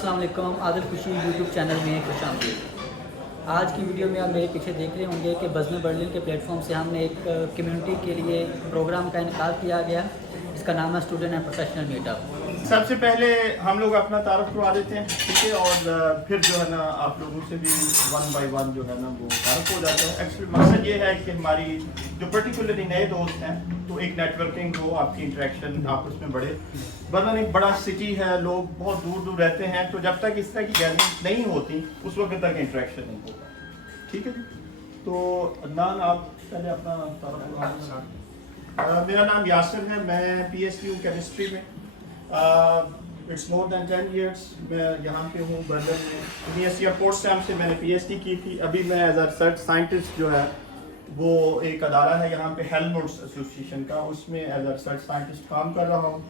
अस्सलाम वालेकुम। आदिल खुशी यूट्यूब चैनल में खुश आमदीद। आज की वीडियो में आप मेरे पीछे देख रहे होंगे कि बज़्म बर्लिन के प्लेटफॉर्म से हमने एक कम्युनिटी के लिए प्रोग्राम का इनेकाद किया गया। इसका नाम है स्टूडेंट एंड प्रोफेशनल मीटअप। सबसे पहले हम लोग अपना तारुफ करवा देते हैं, ठीक है, और फिर जो है ना आप लोगों से भी वन बाय वन जो है ना वो तारुफ हो जाता है। एक्चुअली मकसद ये है कि हमारी जो पर्टिकुलरली नए दोस्त हैं तो एक नेटवर्किंग हो, आपकी इंटरेक्शन आपस में बढ़े। बर्लिन एक बड़ा सिटी है, लोग बहुत दूर दूर रहते हैं, तो जब तक इस तरह की गैदरिंग नहीं होती उस वक्त तक इंटरेक्शन नहीं होगा, ठीक है। तो अदनान आप पहले अपना तारुफ करवा। मेरा नाम यासिर है, मैं PhD केमिस्ट्री में, इट्स मोर देन 10 years मैं यहाँ पे हूँ बर्लिन में। यूनिवर्सिटी ऑफ पोट्सडाम से मैंने PhD की थी। अभी मैं एज अ रिसर्च साइंटिस्ट जो है वो एक अदारा है यहाँ पे हेल्महोल्ट्ज एसोसिएशन का, उसमें एज अ रिसर्च साइंटिस्ट काम कर रहा हूँ।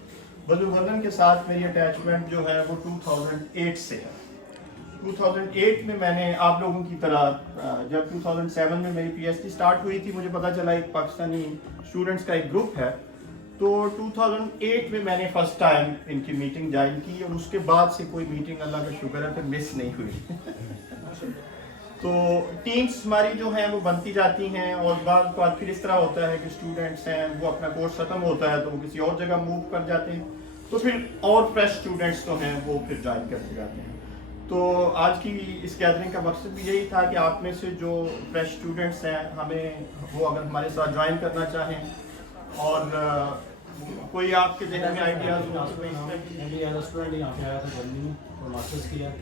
बर्लिन के साथ मेरी अटैचमेंट जो है वो 2008 से है। 2008 में मैंने आप लोगों की तरह जब 2007 में मेरी PhD स्टार्ट हुई थी, मुझे पता चला एक पाकिस्तानी स्टूडेंट्स का एक ग्रुप है, तो 2008 में मैंने फर्स्ट टाइम इनकी मीटिंग ज्वाइन की और उसके बाद से कोई मीटिंग अल्लाह का शुक्र है फिर मिस नहीं हुई। तो टीम्स हमारी जो हैं वो बनती जाती हैं और बाद फिर इस तरह होता है कि स्टूडेंट्स हैं वो अपना कोर्स ख़त्म होता है तो वो किसी और जगह मूव कर जाते हैं, तो फिर और फ्रेश स्टूडेंट्स तो हैं वो फिर ज्वाइन करते जाते हैं। तो आज की इस गैदरिंग का मकसद भी यही था कि आप में से जो फ्रेश स्टूडेंट्स हैं हमें वो अगर हमारे साथ ज्वाइन करना चाहें और कोई आपके जहन में आइडियाज हो। मैं एज स्टूडेंट यहाँ पे आया था जर्मनी में और मास्टर्स किया।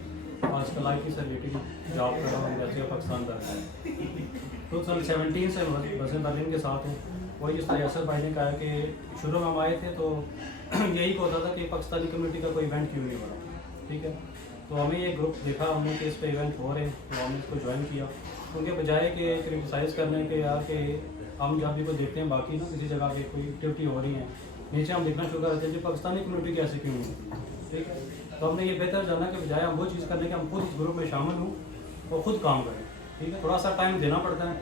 आजकल लाइफ की सर्टिफिकेट जॉब कर रहा हूँ, वैसे पाकिस्तान का है। 2017 से बज़्म बर्लिन के साथ हूँ। वही जिस तरह यासिर भाई ने कहा कि शुरू में हम आए थे तो यही होता था कि पाकिस्तानी कम्युनिटी का कोई इवेंट क्यों नहीं हो रहा, ठीक है। तो हमें ये ग्रुप देखा हमने कि इस पर इवेंट हो रहे हैं, तो हमने इसको ज्वाइन किया। उनके बजाय कि क्रिटिसाइज़ करने के यार कि हम जब भी कोई देखते हैं बाकी ना किसी जगह पे कोई एक्टिविटी हो रही है नीचे हम देखना शुरू करते हैं कि पाकिस्तानी कम्युनिटी कैसे क्यों होती है, ठीक है। तो हमने ये बेहतर जाना कि बजाय हम वो चीज़ करने के हम खुद इस ग्रुप में शामिल हों और ख़ुद काम करें, ठीक है। थोड़ा सा टाइम देना पड़ता है।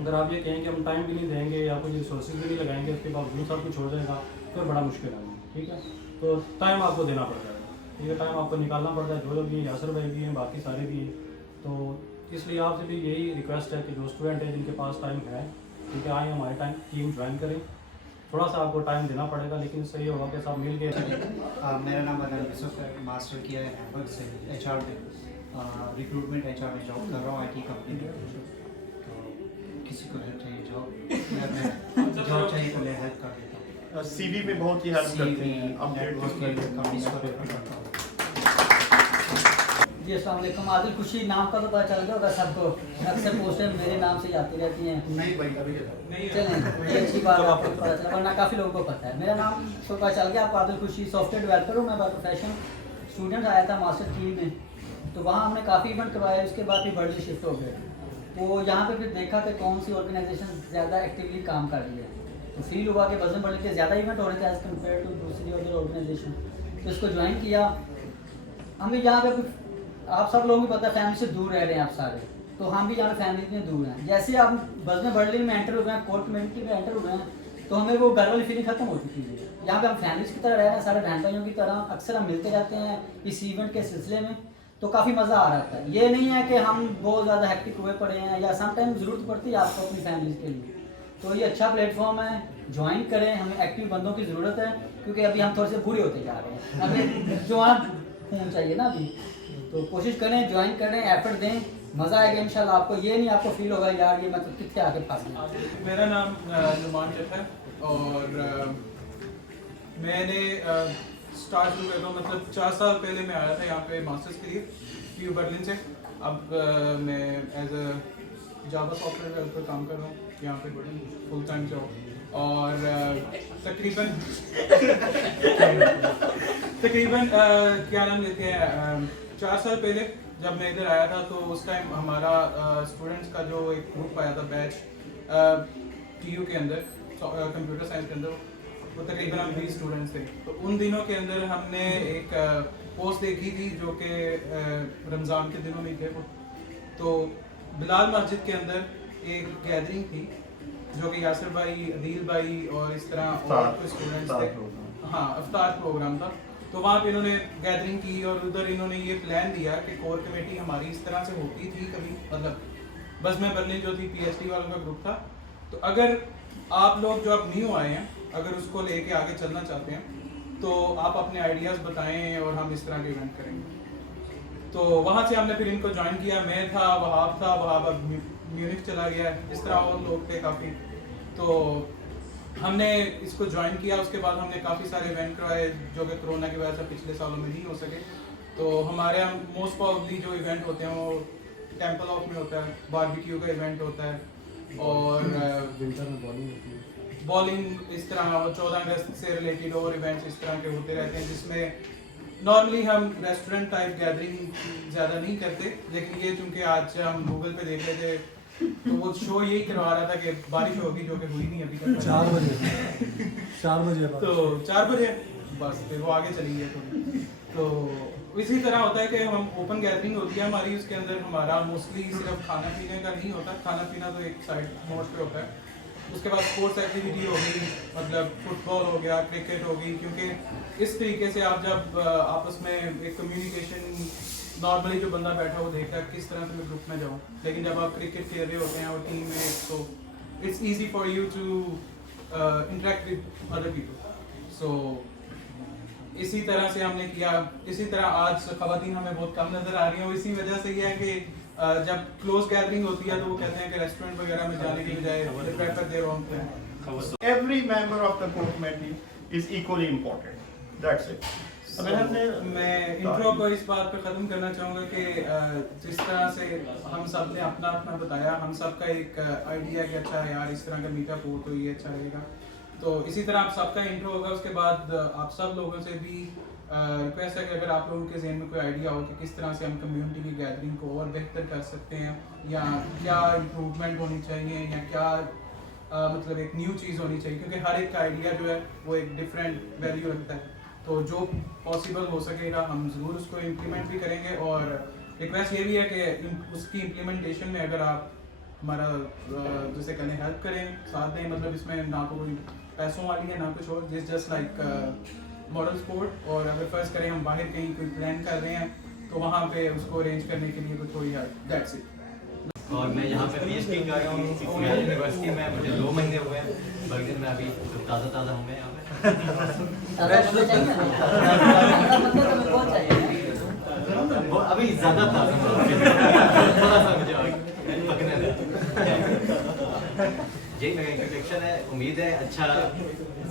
अगर आप ये कहें कि हम टाइम भी नहीं देंगे या कुछ रिसोर्सेज भी नहीं लगाएंगे उसके बावजूद सब कुछ हो जाएगा तो बड़ा मुश्किल है, ठीक है। तो टाइम आपको देना पड़ता है, ठीक है, टाइम आपको निकालना पड़ता है। जो लोग भी हैं, यासिर भाई भी हैं, बाकी सारे भी हैं। तो इसलिए आपसे भी यही रिक्वेस्ट है कि जो स्टूडेंट है जिनके पास टाइम है, ठीक है, आए हमारे टाइम टीम ज्वाइन करें। थोड़ा सा आपको टाइम देना पड़ेगा लेकिन सही होगा कि सब मिल गए। मेरा नाम अदनान यूसुफ है, मास्टर किया है हैमबर्ग से HR में, रिक्रूटमेंट HR में जॉब कर रहा हूँ IT कंपनी में। तो किसी को हेल्प चाहिए जॉब चाहिए तो मैं हेल्प कर देता हूँ। CV में बहुत ही हेल्प करते हैं, कंपनीज को रेफर करता हूँ। जी अस्सलाम वालेकुम। आदिल खुशी नाम का तो पता चल गया होगा सबको, अक्सर पोस्टर मेरे नाम से आती रहती हैं। नहीं भाई कभी चलें, ये अच्छी बात आपको पता चला, वरना काफ़ी लोगों को पता है। मेरा नाम तो पता चल गया आपको, आदिल खुशी सॉफ्टवेयर डेवलपर हूँ मैं बाय प्रोफेशन। स्टूडेंट आया था मास्टर की में, तो वहाँ हमने काफ़ी इवेंट करवाए। उसके बाद फिर बर्लिन शिफ्ट हो गए, तो यहाँ पे फिर देखा कि कौन सी ऑर्गेनाइजेशन ज़्यादा एक्टिवली काम कर रही है। तो फील हुआ कि बज़्म बर्लिन के ज़्यादा इवेंट हो रहे थे एज़ कम्पेयर टू दूसरी अदर ऑर्गेनाइजेशन, तो इसको ज्वाइन किया। हम भी यहाँ पे आप सब लोगों को पता है फैमिली से दूर रह रहे हैं आप सारे, तो हम भी यहाँ फैमिली इतने दूर हैं। जैसे आप बज़्म बर्लिन में एंटर हुए हैं, कोर कम्युनिटी में एंटर हुए हैं, तो हमें वो घर वाली फीलिंग खत्म हो चुकी है। यहाँ पे हम फैमिलीज की तरह रह रहे हैं, सारे बहन भाइयों की तरह अक्सर हम मिलते रहते हैं इस इवेंट के सिलसिले में, तो काफ़ी मज़ा आ रहा था। ये नहीं है कि हम बहुत ज़्यादा हेक्टिक हुए पड़े हैं या समटाइम ज़रूरत पड़ती है आपको अपनी फैमिलीज के लिए, तो ये अच्छा प्लेटफॉर्म है, ज्वाइन करें। हमें एक्टिव बंदों की ज़रूरत है क्योंकि अभी हम थोड़े से बूढ़े होते जा रहे हैं, हमें जवान खून चाहिए ना अभी। तो कोशिश करें, ज्वाइन करें, एफर्ट दें, मज़ा आएगा इंशाल्लाह आपको। ये नहीं आपको फील होगा यार ये मतलब कितने आगे फंस गए। मेरा नाम नुमान चट है और मैंने स्टार्ट शुरू करता हूँ, मतलब 4 साल पहले मैं आया था यहाँ पे मास्टर्स के लिए TU बर्लिन से। अब मैं as a Java software developer काम कर रहा हूँ यहाँ पे फुल टाइम जॉब। और तकरीबन क्या नाम लेते हैं 4 साल पहले जब मैं इधर आया था तो उस टाइम हमारा स्टूडेंट्स का जो एक ग्रुप आया था बैच TU के अंदर कंप्यूटर साइंस के अंदर, वो तकरीबन हम 20 स्टूडेंट्स थे। तो उन दिनों के अंदर हमने एक पोस्ट देखी थी जो कि रमज़ान के दिनों में थे वो, तो बिलाल मस्जिद के अंदर एक गैदरिंग थी जो कि यासिर भाई, अदील भाई और इस तरह और कुछ स्टूडेंट्स थे। हाँ, इफ्तार प्रोग्राम था। तो वहाँ पे इन्होंने गैदरिंग की और उधर इन्होंने ये प्लान दिया कि कोर कमेटी हमारी इस तरह से होती थी कभी, मतलब बस में बर्लिन जो थी PhD वालों का ग्रुप था, तो अगर आप लोग जो अब न्यू आए हैं अगर उसको लेके आगे चलना चाहते हैं तो आप अपने आइडियाज़ बताएं और हम इस तरह के इवेंट करेंगे। तो वहाँ से हमने फिर इनको ज्वाइन किया, मैं था, वहाब अब म्यूनिख चला गया, इस तरह और लोग थे काफ़ी। तो हमने इसको ज्वाइन किया, उसके बाद हमने काफ़ी सारे इवेंट करवाए जो कि कोरोना की वजह से पिछले सालों में नहीं हो सके। तो हमारे यहाँ मोस्ट प्रॉब्ली जो इवेंट होते हैं वो टेम्पल ऑफ में होता है, बारबेक्यू का इवेंट होता है और विंटर में बॉलिंग होती है, बॉलिंग इस तरह, और 14 अगस्त से रिलेटेड और इवेंट्स इस तरह के होते रहते हैं जिसमें नॉर्मली हम रेस्टोरेंट टाइप गैदरिंग ज़्यादा नहीं करते, लेकिन ये चूँकि आज हम गूगल पे देख रहे थे तो वो शो यही करवा रहा था कि बारिश होगी, जो कि हुई नहीं अभी तक। 4 बजे तो 4 बजे बस फिर वो आगे चली गई। तो इसी तरह होता है कि हम ओपन गैदरिंग होती है हमारी, उसके अंदर हमारा मोस्टली सिर्फ खाना पीने का नहीं होता, खाना पीना तो एक साइड नोट पे होता है। उसके बाद स्पोर्ट्स एक्टिविटी हो गई, मतलब फुटबॉल हो गया, क्रिकेट हो गई, क्योंकि इस तरीके से आप जब आपस में एक कम्युनिकेशन, नॉर्मली जो बंदा बैठा वो देखता है किस तरह से मैं ग्रुप में जाऊँ, लेकिन जब आप क्रिकेट खेल रहे होते हैं और टीम में, तो it's easy for you to interact with other people. So इसी तरह से हमने किया। इसी तरह आज ख़वातीन हमें बहुत कम नज़र आ रही हैं, और इसी वजह से ये है कि जब क्लोज गैदरिंग होती है तो वो कहते हैं कि रेस्टोरेंट वगैरह में जाने की बजाय they prefer their own place. Every member of the core committee is equally important. That's it. मैं इंट्रो को इस बात पे ख़त्म करना चाहूँगा कि जिस तरह से हम सब ने अपना अपना बताया, हम सब का एक आइडिया कि अच्छा यार इस तरह का मीटअप हो तो ये अच्छा रहेगा। तो इसी तरह आप सबका इंट्रो होगा, उसके बाद आप सब लोगों से भी रिक्वेस्ट है कि अगर आप लोगों के जहन में कोई आइडिया हो कि किस तरह से हम कम्युनिटी की गैदरिंग को और बेहतर कर सकते हैं, या क्या इम्प्रूवमेंट होनी चाहिए, या क्या मतलब एक न्यू चीज़ होनी चाहिए, क्योंकि हर एक का आइडिया जो है वो एक डिफरेंट वैल्यू रखता है। तो जो पॉसिबल हो सकेगा हम ज़रूर उसको इम्प्लीमेंट भी करेंगे, और रिक्वेस्ट ये भी है कि उसकी इम्प्लीमेंटेशन में अगर आप हमारा जैसे कहने हेल्प करें, साथ दें, मतलब इसमें ना तो कोई पैसों वाली है ना कुछ और, this just like model sport. और अगर फर्स्ट करें हम बाहर कहीं कोई प्लान कर रहे हैं तो वहाँ पे उसको अरेंज करने के लिए कोई थोड़ी हेल्प, दैट्स इट। और मैं यहाँ पे PhD कर रहा हूँ यूनिवर्सिटी में, मुझे 2 महीने हुए हैं बर्लिन में, अभी ताज़ा हूँ मैं यहाँ पे। वो अभी ज़्यादा ताज़ा थोड़ा सा मुझे पकने यही मेरा इंट्रोडक्शन है। उम्मीद है अच्छा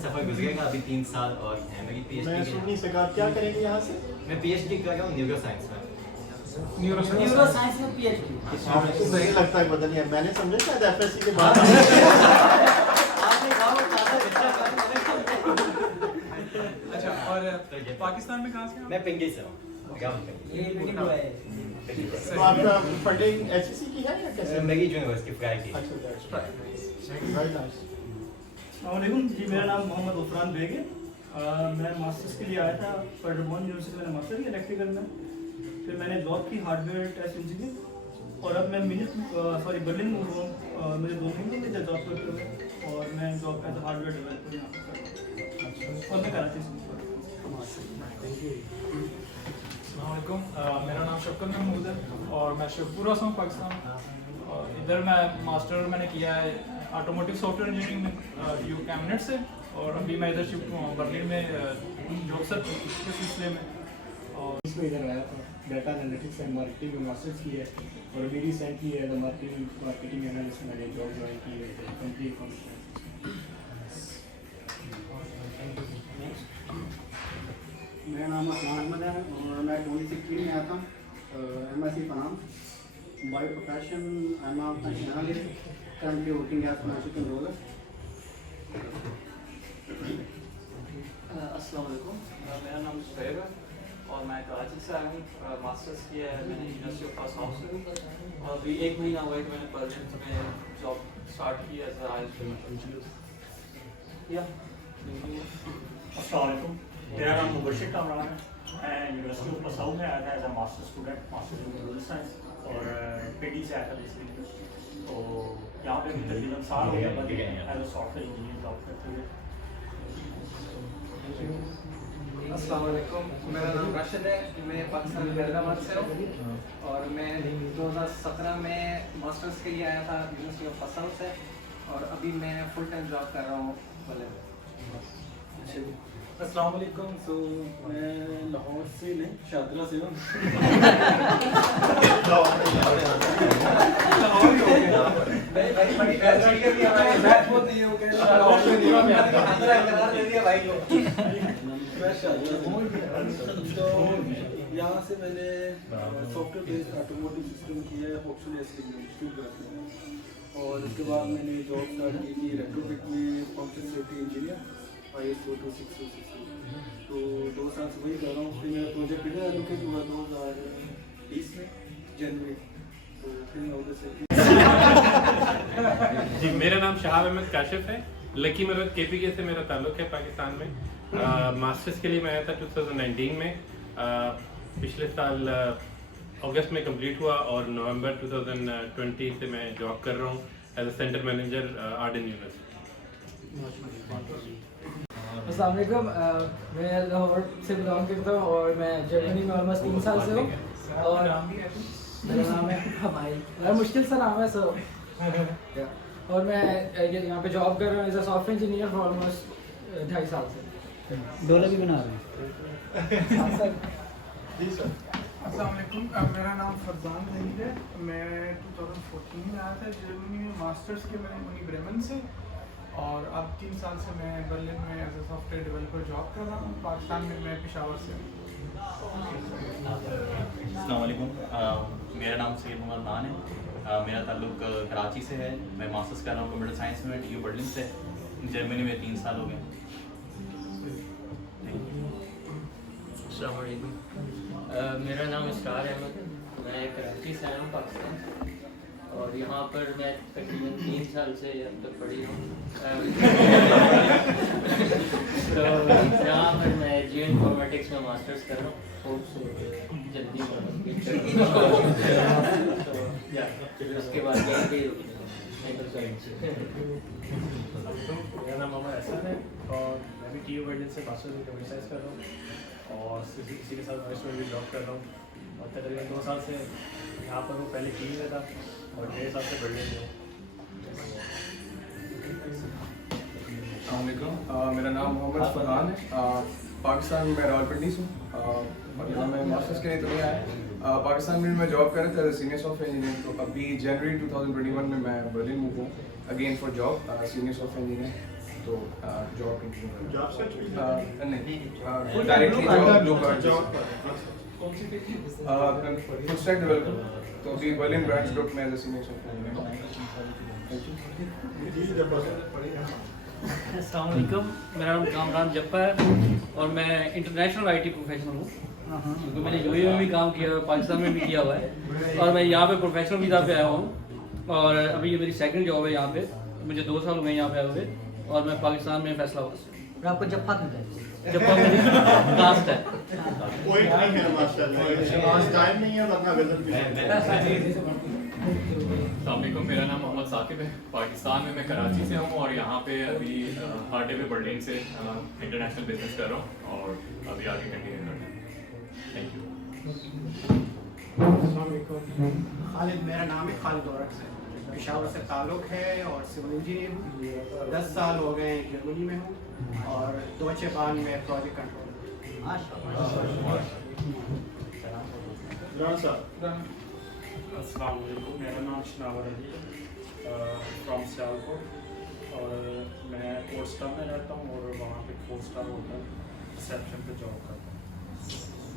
सफ़र गुजरेगा। अभी 3 साल और है मेरी PhD। मैं सुन नहीं सका, क्या करेंगे यहाँ से? मैं PhD कर रहा हूँ न्यूरो साइंस में। न्यूरो साइंस में PhD। आपको सही लगता है बदलिए, मैंने समझा शायद FSC के बाद। अच्छा, और पाकिस्तान में कहाँ से? मैं पिंगी से हूँ, ये मीटिंग हुआ है। तो आपका फंडिंग HSC की है या कैसे? मेरी यूनिवर्सिटी फ्राई की। अच्छा, very nice. अस्सलामुअलैकुम जी, मेरा नाम मोहम्मद उफरान बेग है। मैं मास्टर्स के लिए आया था पर्डमोन यूनिवर्सिटी में, मास्टर किया इलेक्ट्रिकल में। फिर मैंने जॉब की हार्डवेयर टेस्ट इंजीनियर, और अब मैं बर्लिन में हूँ। मुझे 2 महीने में जॉब करते हुए, और मैं जॉब एज हार्डवेयर डेवलपर यहाँ पर कर रहा हूँ, और मैं कराची से। अस्सलामुअलैकुम, मेरा नाम शक्कर महमूद है और मैं शेखपुरा से हूँ, पाकिस्तान। और इधर मैं मास्टर मैंने किया है ऑटोमोटिव सॉफ्टवेयर इंजीनियरिंग में यू कैबिनेट से, और अभी मैं इधर शिफ्ट हुआ हूँ बर्लिन में जॉब सर के सिलसिले में। और इसमें इधर आया था, डाटा एनालिटिक्स एंड मार्केटिंग में मास्टर्स की है, और अभी recently as a marketing analyst मैंने जॉब ज्वाइन की है कंपनी। मेरा नाम असमान अहमद है और मैं 2016 में आया था। MSc फनाम by profession. I am a journalist currently working as financial controller. अस्सलाम वालेकुम, मेरा नाम शुएब है और मैं कराची से आया हूँ। मास्टर्स किया है मैंने यूनिवर्सिटी ऑफ पास से, और अभी 1 महीना हुआ है कि मैंने बर्लिन में जॉब स्टार्ट की एज या। अस्सलाम वालेकुम, मेरा नाम मुबशिर कामरान है। मैं यूनिवर्सिटी ऑफ पसाऊ में आया था as a master student, master in computer science, और PhD से आया था बेसिकली। तो यहाँ पे भी तकरीबन साल हो गया as a software engineer job करते हुए। अस्सलाम वालेकुम, मेरा नाम राशिद है, मैं पाकिस्तान के हैदराबाद से हूँ और मैं 2017 में मास्टर्स के लिए आया था यूनिवर्सिटी ऑफ फसल से और अभी मैं फुल टाइम जॉब कर रहा हूँ अस्सलाम वालेकुम। सो मैं लाहौर से नहीं शादरा से हूँ। तो यहाँ से मैंने सॉफ्टवेयर बेस्ड ऑटोमोटिव सिस्टम किया है होप्सफुल इंस्टीट्यूट में और उसके बाद मैंने जॉब स्टार्ट की थी रेट्रोफिट में फंक्शन सेफ्टी इंजीनियर ISO 2662। तो 2 साल से वही कर रहा हूँ। फिर मेरा प्रोजेक्ट इधर एलोकेट हुआ 2020 में जनवरी। तो फिर मैं उधर से जी, मेरा नाम शाहाब अहमद काशिफ है। लकी मरवत KPK से मेरा ताल्लुक़ है पाकिस्तान में। मास्टर्स के लिए मैं आया था 2019 में। पिछले साल अगस्त में कंप्लीट हुआ और नवंबर 2020 से मैं जॉब कर रहा हूँ as a centre manager Arden university. अस्सलाम वालेकुम, मैं लाहौर से बिलोंग करता हूँ और मैं जर्मनी में ऑलमोस्ट 3 साल से हूँ और मेरा नाम है हमारी यार मुश्किल सा नाम है सो और मैं यहाँ पे जॉब कर रहा हूँ as a software engineer for almost 2.5 साल से। डोले भी बना रहे हैं। जी सर। अस्सलाम वालेकुम, मेरा नाम फरजान वहीद है। मैं 2014 में आया था जर्मनी में मास्टर्स के मैंने यूनी ब्रेमन से और अब 3 साल से मैं बर्लिन में as a software developer job कर रहा हूँ। पाकिस्तान में मैं पेशावर से हूँ। अस्सलाम वालेकुम, मेरा नाम सैयद मोहम्मद नान है। मेरा ताल्लुक कराची से है। मैं मास्टर्स कर रहा हूँ कंप्यूटर साइंस में TU बर्लिन से। जर्मनी में 3 साल हो गए। अस्सलाम वालेकुम, मेरा नाम इसरार अहमद, मैं कराची से आया हूँ पाकिस्तान और यहाँ पर मैं तकरीबन 3 साल से अब तक पढ़ी हूँ। तो यहाँ पर मैं जियो इन्फॉर्मेटिक्स में मास्टर्स कर रहा हूँ। होप से जल्दी तो उसके बाद यहीं पे मेरा नाम मोहम्मद एहसान है और मैं भी TU बर्लिन से मास्टर्स इन कंप्यूटर साइंस कर रहा हूँ और इसी के साथ मैं भी जॉब कर रहा हूँ और तकरीबन 2 साल से यहाँ पर हूँ। पहले TU में था और 1.5 साल से बर्लिन में हूँ। मेरा नाम मोहम्मद फरहान है। पाकिस्तान में मैं रावलपिंडी से हूँ और यहाँ मैं मास्टर्स के लिए तो नहीं आया। पाकिस्तान में मैं जॉब कर रहा था सीनियर सॉफ्टवेयर इंजीनियर। तो अभी जनवरी 2021 में मैं बर्लिन मूव हूँ again for job senior software engineer. तो जॉब कंटिन्यू नहीं directly job full stack developer. तो अभी बर्लिन ब्रांच ग्रुप में as a senior software engineer. अस्सलाम वालेकुम, मेरा नाम कामरान जप्पा है और मैं इंटरनेशनल IT प्रोफेशनल हूँ क्योंकि मैंने UAE में भी काम किया है, पाकिस्तान में भी किया हुआ है और मैं यहाँ पे प्रोफेशनल वीज़ा पे आया हूँ और अभी ये मेरी सेकंड जॉब है यहाँ पे। मुझे 2 साल हुए यहाँ पे आए हुए और मैं पाकिस्तान में फैसलाबाद से। आपको जप्पा क्यों है? जप्पा मेरी कास्ट है। कोई नहीं है माशाल्लाह, आज टाइम नहीं है वरना वेदर भी है। अस्सलामुअलैकुम, मेरा नाम मोहम्मद साकिब है। पाकिस्तान में मैं कराची से हूँ और यहाँ पे अभी हार्टे पे बर्लिन से इंटरनेशनल बिजनेस कर रहा हूँ और अभी आगे कंटिन्यू कर रहा हूँ। Thank you. खालिद, मेरा नाम है खालिद औरत से, पेशावर से ताल्लुक़ है और सिविल इंजीनियर हूँ। 10 साल हो गए जर्मनी में हूँ और डॉइचे बान में प्रोजेक्ट कंट्रोल। अस्सलाम वालेकुम, मेरा नाम शनावर अली है फ्रॉम सियालकोट और मैं 4 स्टार में रहता हूँ और वहाँ पे 4 स्टार होटल रिसेप्शन पे जॉब करता हूँ।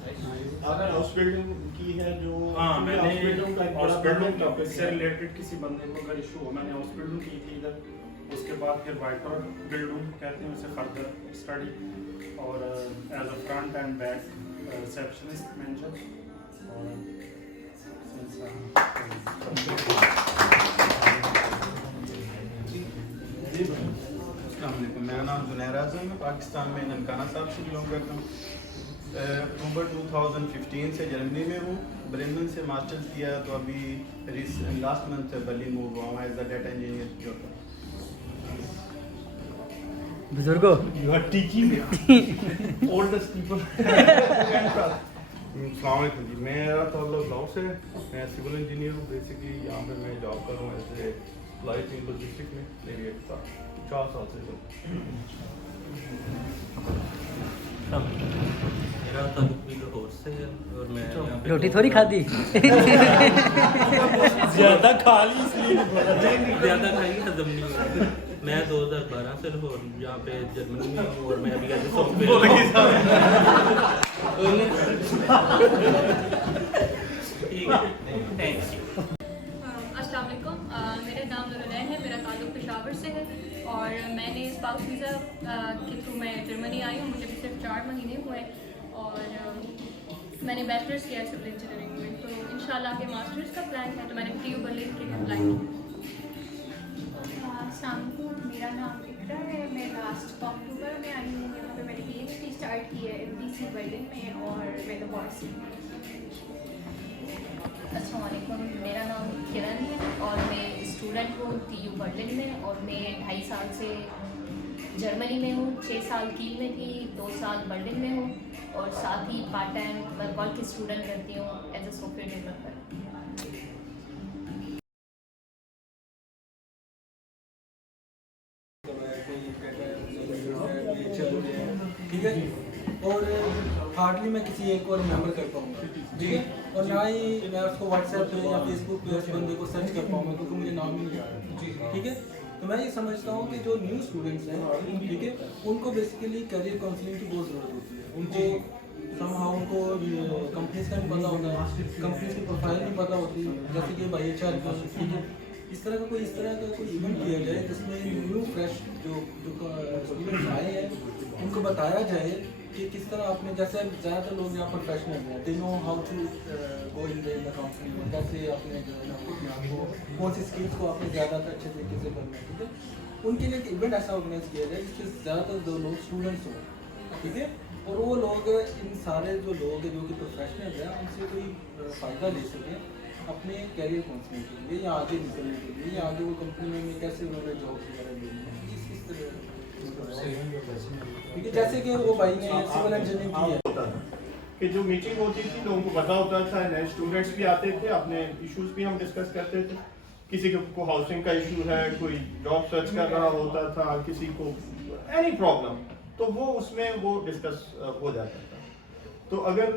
अगर हाउस बिल्डिंग की है जो हाँ, मैंने हाउस बिल्डिंग टॉपिक से रिलेटेड किसी बंदे को अगर इशू हो, मैंने हाउस बिल्डिंग की थी इधर। उसके बाद फिर वाइटर बिल्डिंग कहते हैं उसे फर्दर स्टडी और as a front end back receptionist manager और मेरा नाम जुनैर आज़म है। पाकिस्तान में ननकाना साहब से बिलोंग करता हूँ। अक्टूबर 2015 से जर्मनी में हूँ। ब्रेमन से मास्टर्स किया तो अभी लास्ट मंथ से बर्लिन मूव हुआ हूँ as a data engineer job. बुजुर्गों you are teaching oldest people. अस्सलाम वालेकुम जी, मेरा ताल्लुक गाँव से है। मैं सिविल इंजीनियर हूँ। बेसिकली यहाँ पे मैं जॉब कर रहा हूँ as a supply chain logistic में। मेरी 4 साल से मेरा ताल्लुक भी लाहौर से है और मैं यहाँ पे रोटी थोड़ी खाती ज़्यादा खा ली इसलिए ज़्यादा खाई हजम नहीं हुआ। मैं 2012 से लाहौर यहाँ पे जर्मनी में हूँ और मैं अभी एज सॉफ्टवेयर ठीक है, थैंक्स। अस्सलाम वालेकुम, मेरा नाम नूरुलैन है, मेरा ताल्लुक पेशावर से है और मैंने स्पाउस वीज़ा के थ्रू मैं जर्मनी आई हूँ। मुझे भी सिर्फ 4 महीने हुए और मैंने बैचलर्स किया है सिविल इंजीनियरिंग में, तो इंशाल्लाह आगे मास्टर्स का प्लान है, तो मैंने TU बर्लिन के लिए अप्लाई किया। मेरा नाम इकरा है, मैं लास्ट अक्टूबर में आई हूँ। यहाँ पे मैंने PhD स्टार्ट की है MDC बर्लिन में और मैं लाहौर से। अस्सलाम वालेकुम, मेरा नाम किरण है और मैं स्टूडेंट हूँ TU बर्लिन में और मैं 2.5 साल से जर्मनी में हूँ। 6 साल कील में थी, 2 साल बर्लिन में हूँ और साथ ही पार्ट टाइम वर्क स्टूडेंट करती हूँ एज ए सॉफ्टवेयर डेवलपर। ठीक है, और हार्डली मैं किसी एक को रिमेंबर कर पाऊँगा, ठीक है, और ना ही मैं उसको व्हाट्सएप पे या फेसबुक पे उस बंदे को सर्च कर पाऊँगा क्योंकि मुझे नाम ही नहीं आता, ठीक है। तो मैं ये समझता हूँ कि जो न्यू स्टूडेंट्स हैं, ठीक है, उनको बेसिकली करियर काउंसलिंग की बहुत ज़रूरत होती है। उनको समहाउ उनको कंपनीज का नहीं पता होता है, कंपनीज की प्रोफाइल नहीं पता होती, जैसे कि बाई HR, ठीक है, इस तरह का कोई इवेंट किया जाए जिसमें न्यू फ्रेश जो स्टूडेंट्स आए हैं उनको बताया जाए कि किस तरह आपने, जैसे ज़्यादातर लोग यहाँ प्रोफेशनल हैं, they know how to go in the counselling, कैसे आपने जो है ना अपने आप को कौन सी स्किल्स को आपने ज़्यादातर अच्छे तरीके से करना है, ठीक है। उनके लिए एक इवेंट ऐसा ऑर्गेनाइज किया जाए जिससे ज़्यादातर जो लोग स्टूडेंट्स हों, ठीक है, और वो लोग इन सारे जो लोग हैं जो कि प्रोफेशनल हैं उनसे कोई फ़ायदा ले सकें अपने कैरियर काउंसलिंग के लिए या आगे निकलने के लिए या आगे वो कंपनी में कैसे उन्होंने जॉब वगैरह लेनी है, इस तरह, ठीक है। जैसे कि वो भाई ने सिविल इंजीनियरिंग की है कि जो मीटिंग होती थी लोगों को पता होता था, नए स्टूडेंट्स भी आते थे, अपने इश्यूज भी हम डिस्कस करते थे। किसी को हाउसिंग का इशू है, कोई जॉब सर्च कर रहा होता था, किसी को एनी प्रॉब्लम, तो वो उसमें वो डिस्कस हो जाता था। तो अगर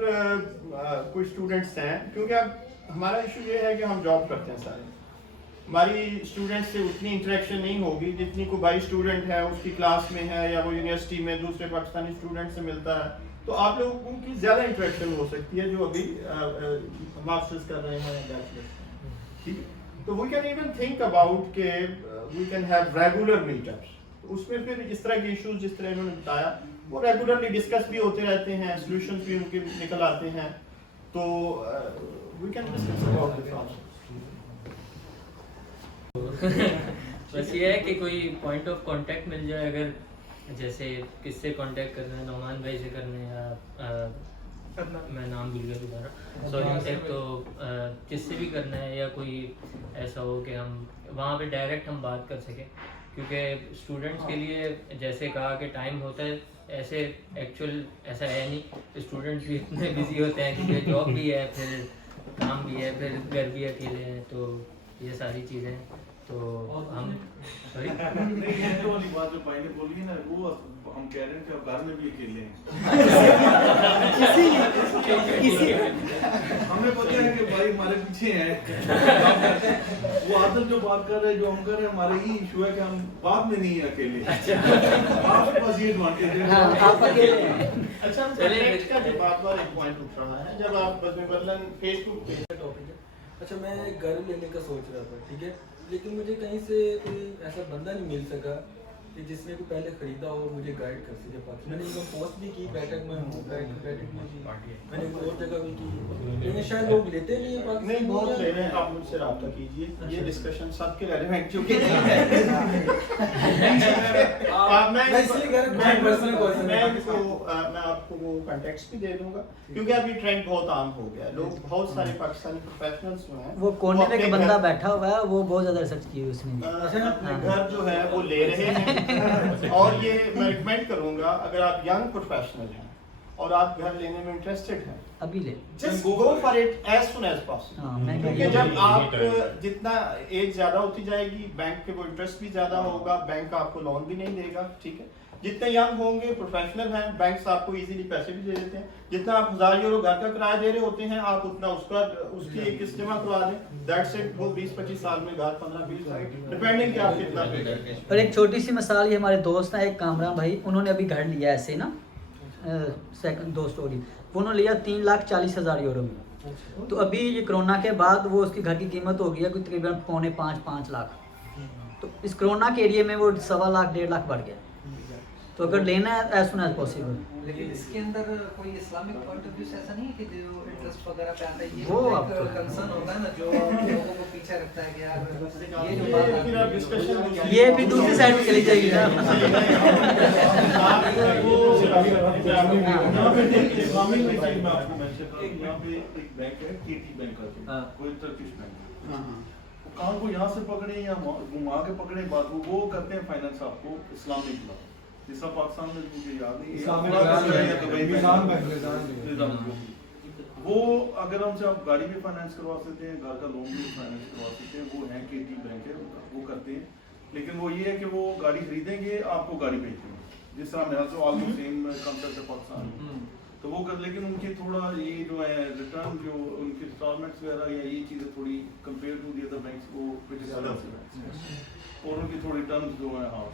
कोई स्टूडेंट्स हैं, क्योंकि अब हमारा इशू ये है कि हम जॉब करते हैं सारे, हमारी स्टूडेंट्स से उतनी इंटरेक्शन नहीं होगी जितनी को बाई स्टूडेंट है, उसकी क्लास में है या वो यूनिवर्सिटी में दूसरे पाकिस्तानी स्टूडेंट से मिलता है, तो आप लोगों की ज़्यादा इंटरेक्शन हो सकती है जो अभी मास्टर्स कर रहे हैं बैचलर्स, ठीक है। तो we can even think about के we can have regular meetups, उसमें फिर इस तरह के इश्यूज जिस तरह इन्होंने बताया वो रेगुलरली डिस्कस भी होते रहते हैं, सॉल्यूशंस भी उनके निकल आते हैं, तो we can discuss about this also. बस ये है कि कोई पॉइंट ऑफ कांटेक्ट मिल जाए, अगर जैसे किससे कांटेक्ट करना है, नौमान भाई से करना है या मैं नाम भूल गया दोबारा, सॉरी, एक तो किससे भी करना है या कोई ऐसा हो कि हम वहाँ पे डायरेक्ट हम बात कर सकें, क्योंकि स्टूडेंट्स के लिए जैसे कहा कि टाइम होता है, ऐसे एक्चुअल ऐसा है नहीं, स्टूडेंट्स भी इतने बिजी होते हैं क्योंकि जॉब भी है, फिर काम भी है, फिर घर भी अकेले हैं, तो ये सारी चीज़ें, तो हम सॉरी ये वाली बात जो भाई ने बोली है ना, वो हम कह रहे हैं कि अब घर में भी अकेले हैं। हमें पता है कि भाई हमारे पीछे हैं, वो आदत जो बात कर रहे हैं, जो हम कर रहे हैं, हमारे ही इशू है कि हम बाद में नहीं है अकेले। आपके पास ये एडवांटेज है, आप अकेले हैं। अच्छा, कनेक्ट का जो बार-बार एक पॉइंट उठ रहा है, जब आप बदलन फेसबुक पे टॉपिक है, अच्छा मैं घर लेने का सोच रहा था, ठीक है, लेकिन मुझे कहीं से कोई ऐसा बंदा नहीं मिल सका कि जिसने को पहले खरीदा हो और मुझे गाइड कर सके। मैंने इनको पोस्ट भी की, बैठक में हूँ, बैठक में भी मैंने एक और जगह भी की, लेकिन शायद लोग लेते नहीं है पाकिस्तान। नहीं, बहुत ले रहे हैं, आप मुझसे रब्ता कीजिए, ये डिस्कशन सबके रेलेवेंट चुके हैं। मैं आपको वो कॉन्टेक्स्ट भी दे दूंगा, क्योंकि अभी ट्रेंड बहुत आम हो गया, लोग बहुत सारे पाकिस्तानी प्रोफेशनल्स जो हैं वो कोने में एक बंदा बैठा हुआ है, वो बहुत ज्यादा रिसर्च की है उसने, अपने घर जो है वो ले रहे हैं है और ये मैं रिकमेंड करूंगा अगर आप यंग प्रोफेशनल हैं और आप घर लेने में इंटरेस्टेड हैं अभी let just go for it as soon as possible, क्योंकि जब आप जितना एज ज्यादा होती जाएगी बैंक के वो इंटरेस्ट भी ज्यादा होगा, बैंक आपको लोन भी नहीं देगा, ठीक है। जितने यंग होंगे प्रोफेशनल हैं, बैंक्स आपको इजीली पैसे भी दे देते हैं। जितना आप 1000 यूरो घर का किराया दे रहे होते हैं आप उतना उसकी एक किस्त जमा करवा दें, दैट्स इट। वो 20-25 साल में घर 15-20 साल डिपेंडिंग कि आप कितना पे करते हैं। और एक छोटी सी मिसाल, ये हमारे दोस्त हैं एक कामरान भाई, उन्होंने अभी घर लिया ऐसे ना सेकंड 2 स्टोरी, उन्होंने लिया 3,40,000 यूरो में। तो अभी ये कोरोना के बाद वो उसकी घर की कीमत हो गई है कोई तकरीबन 4.5 लाख। तो इस कोरोना के एरिया में वो 1.25 लाख 1.5 लाख बढ़ गया। तो अगर लेना है एज सुन एज पॉसिबल। लेकिन इसके अंदर कोई इस्लामिक पॉइंट ऑफ व्यू से ऐसा नहीं है कि जो इंटरेस्ट वगैरह पे आता है ये वो एक कंसर्न होता है ना जो लोगों को पीछे रखता है कि यार ये जो बात फिर आप डिस्कशन ये भी दूसरी साइड में चली जाएगी ना। इस्लामिक में चाहिए मैं आपको मेंशन करूं, यहाँ पे एक बैंक है केटी बैंक का, कोई टर्किश बैंक, काम को यहाँ से पकड़े या घुमा के पकड़े बात वो करते हैं फाइनेंस आपको इस्लामिक लॉ, जिसका पाकिस्तान में मुझे याद नहीं, वो अगर हमसे आप गाड़ी भी फाइनेंस करवा सकते हैं, घर का लोन भी फाइनेंस करवा सकते हैं, वो है केटी बैंक है, वो करते हैं। लेकिन वो ये है कि वो गाड़ी खरीदेंगे आपको गाड़ी बेचेंगे, जिस तरह मेरा तो ऑलमोस्ट सेम कॉन्सेप्ट है पाकिस्तान, तो वो कर। लेकिन उनकी थोड़ा ये जो है रिटर्न जो उनकी इंस्टॉलमेंट्स वगैरह या ये चीज़ें थोड़ी compare to the other banks वो और उनकी थोड़ी टर्म्स जो है हाँ,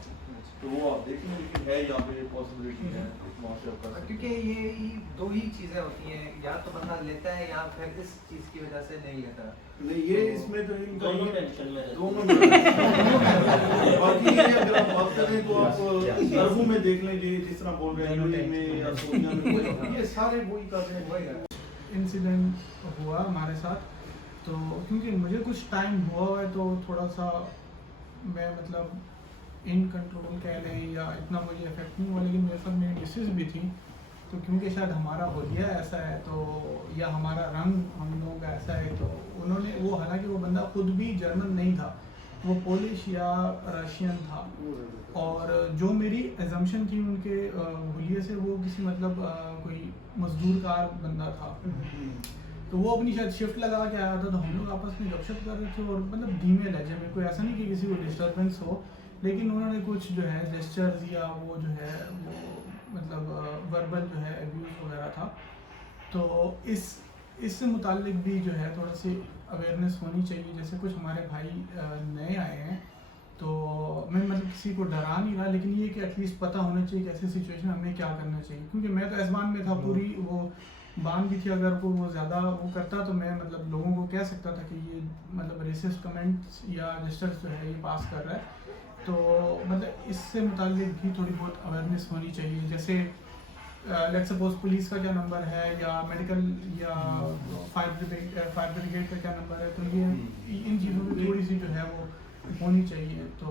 तो वो आप देख लें। लेकिन है यहाँ पे पॉसिबिलिटी है वहाँ से आपका, क्योंकि ये 2 ही चीज़ें होती हैं, या तो बंदा लेता है या फिर इस चीज़ की वजह से नहीं लेता। नहीं ये इसमें तो दोनों टेंशन में दोनों बाकी अगर आप बात करें तो आप अरबों में देख लें जिस तरह बोल रहे हैं में या सोनिया में ये सारे वही कर रहे हैं। इंसिडेंट हुआ हमारे साथ, तो क्योंकि मुझे कुछ टाइम हुआ है तो थोड़ा सा मैं मतलब इन कंट्रोल कह लें या इतना मुझे इफेक्ट नहीं हुआ, लेकिन मेरे साथ मेरी मिसेस भी थी, तो क्योंकि शायद हमारा होलिया ऐसा है तो या हमारा रंग हम लोगों का ऐसा है, तो उन्होंने वो हालांकि वो बंदा खुद भी जर्मन नहीं था, वो पोलिश या रशियन था, और जो मेरी एजम्पशन थी उनके होलिये से वो किसी मतलब कोई मजदूर कार बंदा था, तो वो अपनी शायद शिफ्ट लगा के आया था, तो हम लोग आपस में गपशप कर रहे थे और मतलब धीमे लहजे में, कोई ऐसा नहीं कि किसी को डिस्टर्बेंस हो, लेकिन उन्होंने कुछ जो है जेस्चर्स या वो जो है वो मतलब वर्बल जो है अब्यूज़ वगैरह था। तो इससे मुताल्लिक भी जो है थोड़ा सी अवेयरनेस होनी चाहिए। जैसे कुछ हमारे भाई नए आए हैं, तो मैं मतलब किसी को डरा नहीं रहा, लेकिन ये कि एटलीस्ट पता होना चाहिए कि ऐसी सिचुएशन हमें क्या करना चाहिए, क्योंकि मैं तो एज़बान में था, पूरी वो बान भी थी, अगर वो ज़्यादा वो करता तो मैं मतलब लोगों को कह सकता था कि ये मतलब रेसिस्ट कमेंट्स या जेस्चर्स जो है ये पास कर रहा है। तो मतलब इससे मुताल्लिक भी थोड़ी बहुत अवेयरनेस होनी चाहिए। जैसे लेट्स सपोज पुलिस का क्या नंबर है या मेडिकल या फायर ब्रिगेड का क्या नंबर है, तो ये इन चीज़ों की थोड़ी सी जो है वो होनी चाहिए। तो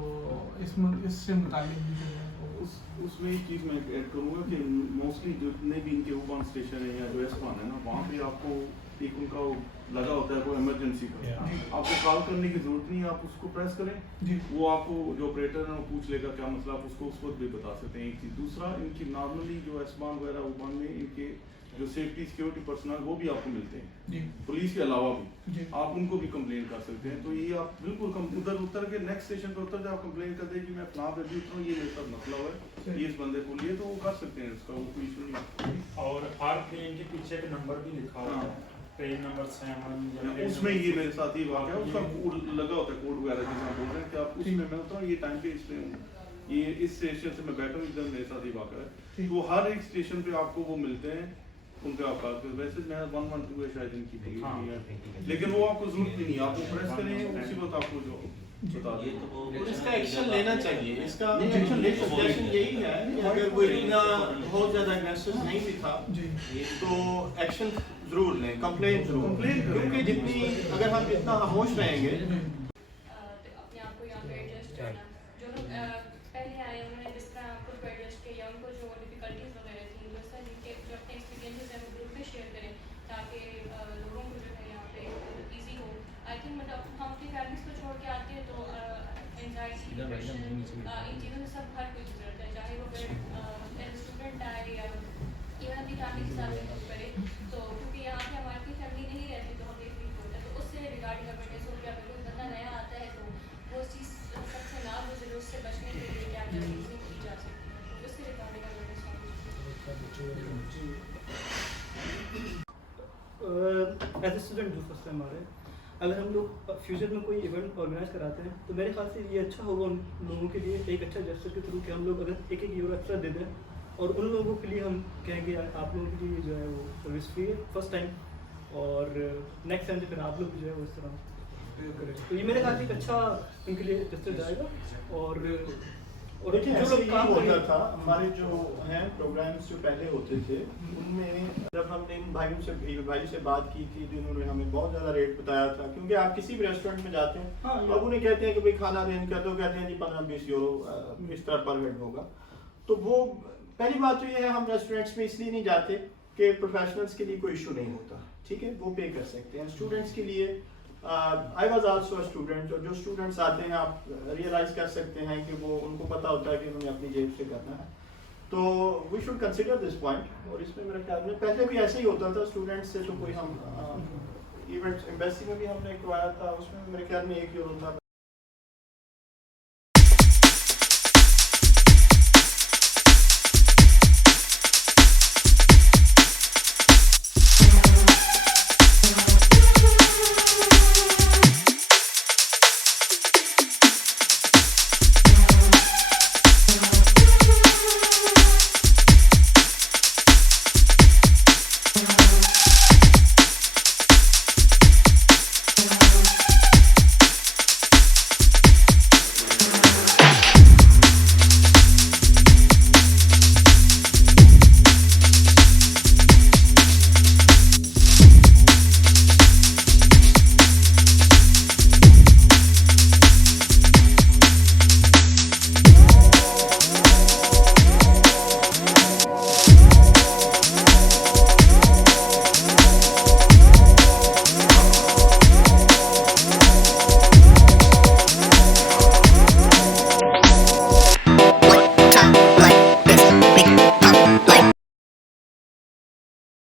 इससे मुताल्लिक भी जो है उसमें एक चीज़ मैं ऐड करूँगा कि मोस्टली जितने भी इनके ओपन स्टेशन है या जो एसपान है ना, वहाँ पे आपको एक उनका लगा होता है कोई इमरजेंसी का, आपको कॉल करने की जरूरत नहीं है, आप उसको प्रेस करें, वो आपको जो ऑपरेटर है वो पूछ लेगा क्या मसला, आप उसको उस वक्त भी बता सकते हैं। एक चीज़ दूसरा, इनकी नॉर्मली जो एसबान वगैरह ओपन में इनके जो सेफ्टी सिक्योरिटी पर्सनल वो भी आपको मिलते हैं, पुलिस के अलावा भी आप उनको भी कंप्लेन कर सकते हैं। तो ये आप बिल्कुल उतर के नेक्स्ट स्टेशन पर उतर जाए, आप कंप्लेन कर दें कि मैं फलां पे भी उतरूँ, ये मेरे साथ मसला हुआ है, ये इस बंदे को लिए, तो वो कर सकते हैं, उसका वो कोई इशू नहीं। और हर ट्रेन के पीछे एक नंबर भी लिखा होता है, ट्रेन नंबर 7 उसमें ये मेरे साथ ही वाक़या उसका कोड लगा होता है, कोड वगैरह जिसमें बोल रहे हैं कि आप उसमें मैं होता हूँ ये टाइम पे इसलिए हूँ, ये इस स्टेशन से मैं बैठा हूँ, इधर मेरे साथ ही वाक़या है। तो हर एक स्टेशन पे आपको वो मिलते हैं, उनके आप बात करें। वैसे मैं 112 है शायद इनकी है, लेकिन वो आपको जरूरत भी नहीं, आपको प्रेस करें उसी वक्त आपको जो बता दें। और इसका एक्शन लेना चाहिए, इसका एक्शन ले सजेशन यही है कि अगर वो इतना बहुत ज़्यादा एग्रेसिव नहीं भी था तो एक्शन जरूर लें, कंप्लेन जरूर, क्योंकि जितनी अगर हम जितना खामोश रहेंगे अपने आप को यहाँ पे एडजस्ट करना, जो लोग पहले आए उन्होंने जिस तरह खुद को एडजस्ट किया, उनको जो डिफिकल्टीज वगैरह थी तो सर जिनके जो अपने एक्सपीरियंसेस हैं वो ग्रुप में शेयर करें ताकि लोगों को जो है यहाँ पे ईजी हो। आई थिंक मतलब हम अपनी फैमिलीज को छोड़ के आते हैं तो एंजाइटी, डिप्रेशन, इन चीज़ों से सब हर फैमिली के साथ कुछ करें। तो क्योंकि यहाँ पे हमारी कोई फैमिली नहीं रहती तो हमें फील होता है, तो उससे रिगार्डिंग अवेयरनेस हो गया। अगर कोई बंदा नया आता है तो वो चीज़ सबसे ना गुजरे, उससे बचने के लिए क्या क्या चीज़ें की जा सकती हैं, तो उससे regarding awareness. As a student जो फर्स्ट टाइम आ रहे हैं, अगर हम लोग फ्यूचर में कोई इवेंट ऑर्गेनाइज कराते हैं तो मेरे ख्याल से ये अच्छा होगा उन लोगों के लिए एक अच्छा जेस्चर के थ्रू कि हम लोग अगर एक यूरो एक्स्ट्रा दे दें और उन लोगों के लिए हम कहेंगे आप लोगों के लिए जो है वो सर्विस फ्री है फर्स्ट टाइम, और नेक्स्ट टाइम से फिर आप लोग जो है वो इस तरह करें। तो ये मेरे ख्याल से एक अच्छा उनके लिए जेस्चर जाएगा। और देखिए ऐसे ही होता था, हमारे जो हैं प्रोग्राम्स जो पहले होते थे उनमें जब हमने इन भाइयों से बात की थी तो इन्होंने हमें बहुत ज़्यादा रेट बताया था, क्योंकि आप किसी भी रेस्टोरेंट में जाते हैं अब उन्हें कहते हैं कि भाई खाना अरेंज कर दो, कहते हैं जी 15-20 यूरो इस तरह पर हेड होगा। तो वो पहली बात तो ये है, हम रेस्टोरेंट्स में इसलिए नहीं जाते कि प्रोफेशनल्स के लिए कोई इशू नहीं होता, ठीक है, वो पे कर सकते हैं। स्टूडेंट्स के लिए I was also a student, और जो स्टूडेंट्स आते हैं आप रियलाइज़ कर सकते हैं कि वो उनको पता होता है कि उन्होंने अपनी जेब से करना है, तो we should consider this point. और इसमें मेरे ख्याल में पहले भी ऐसे ही होता था, स्टूडेंट्स से तो कोई हम इवेंट्स एम्बेसी में भी हमने करवाया था, उसमें मेरे ख्याल में 1 यूरो था।